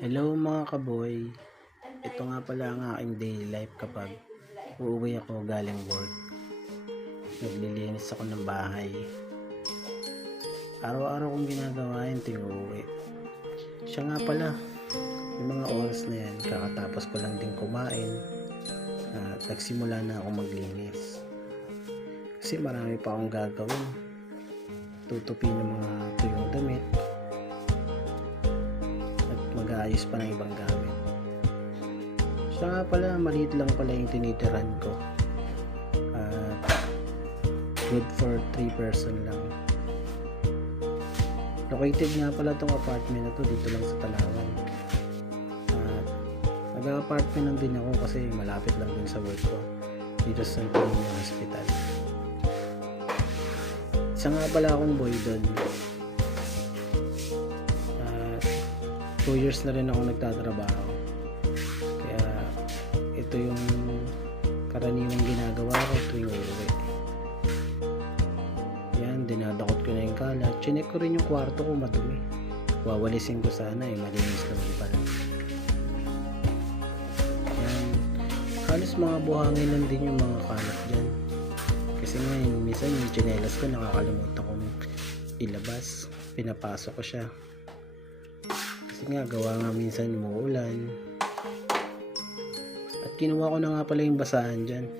Hello mga kaboy, ito nga pala ang aking daily life kapag uuwi ako galing work. Naglilinis ako ng bahay. Araw-araw kong ginagawa yun tuwing uuwi. Siya nga pala, yung mga oras na yan, kakatapos ko lang din kumain at nagsimula na ako maglinis. Kasi marami pa akong gagawin. Tutupin ng mga tuyong damit at mag-aayos pa ng ibang gamit. Siya nga pala, maliit lang pala yung tinitiran ko. At good for 3 person lang. Located nga pala tong apartment na to dito lang sa Talawan. At nag-apartment lang din ako kasi malapit lang din sa work ko dito sa San Pedro Hospital. Isa nga pala akong boy doon. 2 years na rin ako nagtatrabaho. Kaya ito yung karaniwang ginagawa ko tuwing uuwi. Yan, dinadakot ko na yung kalat. Chinek ko rin yung kwarto ko, madumi. Wawalisin ko sana malinis naman pala. Yan, halos mga buhangin lang din yung mga kalat dyan. Kasi ngayon, minsan yung tsinelas ko nakakalimutan kong ilabas. Pinapasok ko siya. Kasi nga, gawa nga minsan umuulan. At kinuha ko na nga pala yung basahan dyan.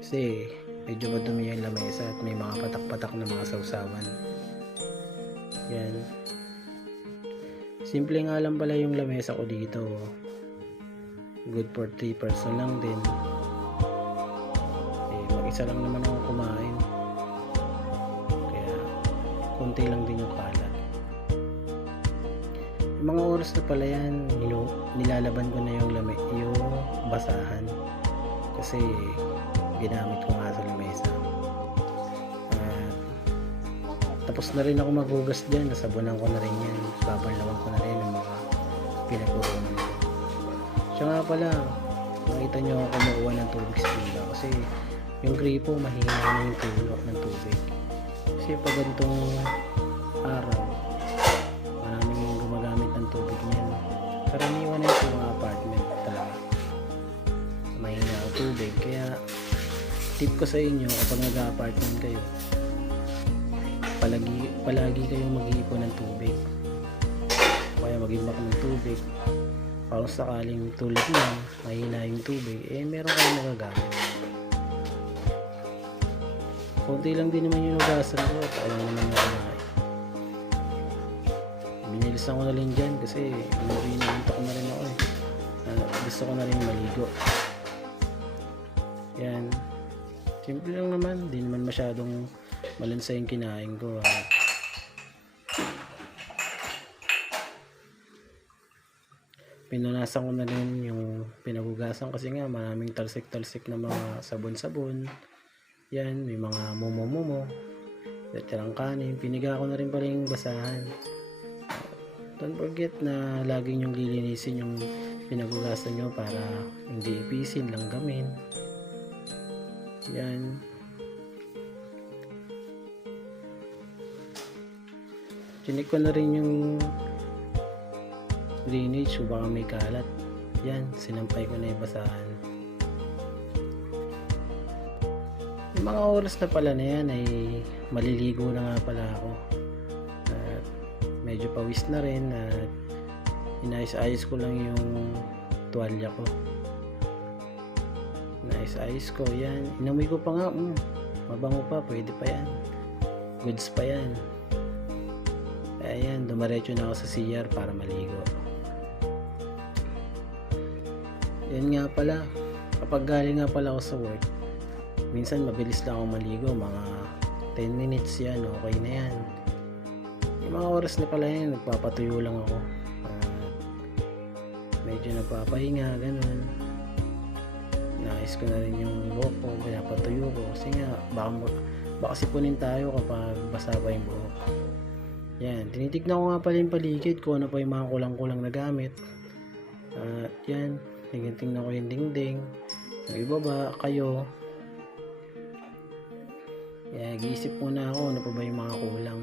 Kasi medyo madumi yung lamesa at may mga patak-patak na mga sausawan. Yan. Simple nga lang pala yung lamesa ko dito. Good for 3 person lang din. Mag-isa lang naman ako kumain. Kaya konti lang din yung kalat. Yung mga oras na pala yan, nilalaban ko na yung basahan. Kasi ginamit ko nga sa lamesa. Tapos na rin ako maghugas dyan. Nasabunan ko na rin yan. Babanlawan ko na rin yung mga pinag-urunan ko. Siya nga pala, nakita nyo ako kumuha ng tubig sa pila. Kasi yung gripo, mahina na yung tulok ng tubig. Kasi pag ganitong araw, maraming gumagamit ng tubig niyan. Karaniwan na yung mga apartment talaga. Mahina ang tubig. Kaya tip ko sa inyo, kapag nag-apartment kayo, palagi kayong mag-iipon ng tubig. Kaya mag-imbak ng tubig. Para sakaling tulad niyan, mahina yung tubig, meron kayong magagamit. Kunti lang din naman yung nagasan ko at ayaw naman yung kumain. Binilisan ko na rin dyan kasi inaunta ko na rin ako gusto ko na rin maligo. Yan. Simple lang naman, di naman masyadong malansa yung kinain ko. Pinunasan ko na rin yung pinagugasan kasi nga maraming talsik-talsik na mga sabon-sabon. Yan, may mga momo-momo. Tirang kanin. Piniga ko na rin pala yung basahan. Don't forget na lagi nyong lilinisin yung pinagugasan nyo para hindi ipisin, langgamin. Yan. Chinik ko na rin yung drainage o baka may kalat. Yan, sinampay ko na yung basahan. Yung mga oras na pala na yan ay maliligo na nga pala ako. At medyo pawis na rin at inayos-ayos ko lang yung tuwalya ko. Inayos-ayos ko. Yan, inamoy ko pa nga. Mabango pa, pwede pa yan. Goods pa yan. Ayan, dumaretso na ako sa CR para maligo. Yan nga pala, kapag galing nga pala ako sa work, minsan mabilis lang ako maligo, mga 10 minutes yan, okay na yan. Yung mga oras na pala yan, nagpapatuyo lang ako. Medyo nagpapahinga, ganun. Naayos ko na rin yung buhok ko, pinapatuyo ko. Kasi nga, baka sipunin tayo kapag basa pa yung buhok. Yan, tinitignan ko nga pala yung paligid kung ano pa yung mga kulang-kulang na gamit. At yan, tingnan ko yung dingding, yung ibaba, kayo. Yan, nag-iisip muna ako ano pa ba yung mga kulang.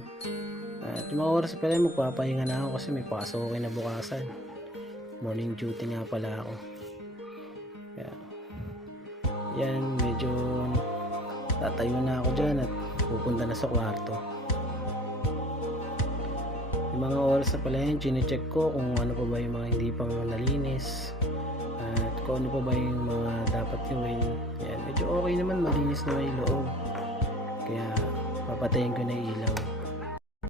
At yung mga oras pala magpapahinga na ako kasi may pasok ako kinabukasan. morning duty nga pala ako. Kaya, yan, medyo tatayo na ako dyan at pupunta na sa kwarto. Yung mga oras na pala yan, chinecheck ko kung ano pa ba yung mga hindi pang nalinis at kung ano pa ba yung mga dapat gawin. Yan, medyo okay naman, malinis na yung loob. Kaya papatayin ko na yung ilaw.